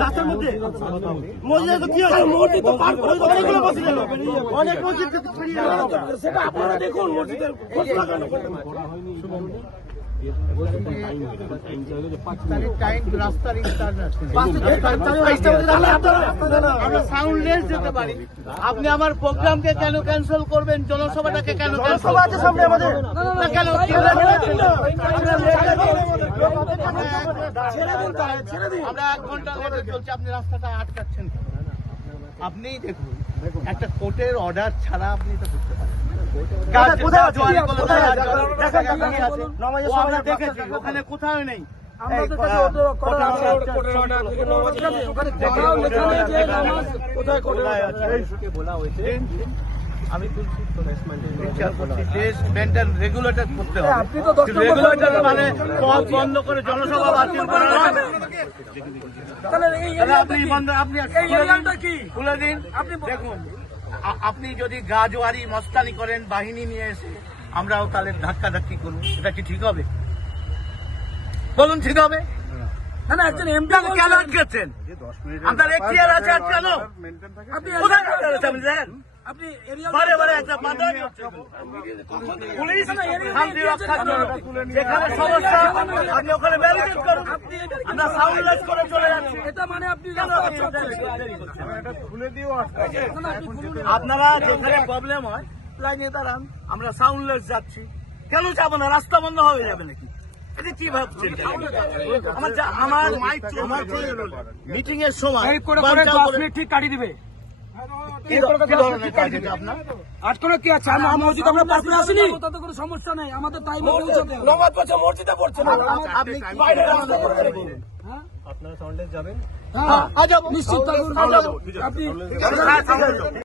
রাস্তার মধ্যে মসজিদে কি হচ্ছে? মসজিদ তো পার করে অনেকগুলো মসজিদ এলো, অনেক মসজিদ সেটা আপনারা দেখুন। মসজিদের আপনি আমার প্রোগ্রামকে কেন ক্যান্সেল করবেন? জনসভাটাকে কেন জনসভা আছে সামনে আমাদের, কেন আমরা 1 ঘন্টা লেগে চলছে, আপনি রাস্তাটা আটকাচ্ছেন কেন? আপনি দেখুন, একটা কোর্টের অর্ডার ছাড়া আপনি তো করতে পারেন। ওখানে কোথাও নেই। আমি রেগুলেটর করতে হবে। রেগুলেটর মানে পথ বন্ধ করে জনসভা বাতিল করা। আপনি খুলে দিন। আপনি দেখুন, আপনি যদি গাজওয়ারি মস্তানি করেন বাহিনী নিয়ে এসে, আমরাও তাহলে ধাক্কাধাক্কি করব, এটা কি ঠিক হবে? বলুন, ঠিক হবে? কেন আটকেছেন? আপনার এখতিয়ার আছে আটকানো? কোথায় আছে আপনি দেখেন? বারে বারে একটা বাধা দিচ্ছে পুলিশ শান্তি রক্ষার জন্য। যেখানে সমস্যা আপনি ওখানে ব্যারিকেড করুন, আমরা সাউন্ডলেস করে চলে যাচ্ছি। এটা মানে আপনি আপনারা যেখানে প্রবলেম হয় লাইনে দাঁড়ান, আমরা সাউন্ডলেস যাচ্ছি। কেন যাবো না? রাস্তা বন্ধ হয়ে যাবে নাকি? এটা কি ভাবছেন? আমার মিটিং এর সময় ঠিক কাটিয়ে দিবে। সমস্যা নেই, আমাদের মসজিদে পড়ছে না। আপনারা সাউন্ডলেস যাবেন? নিশ্চিত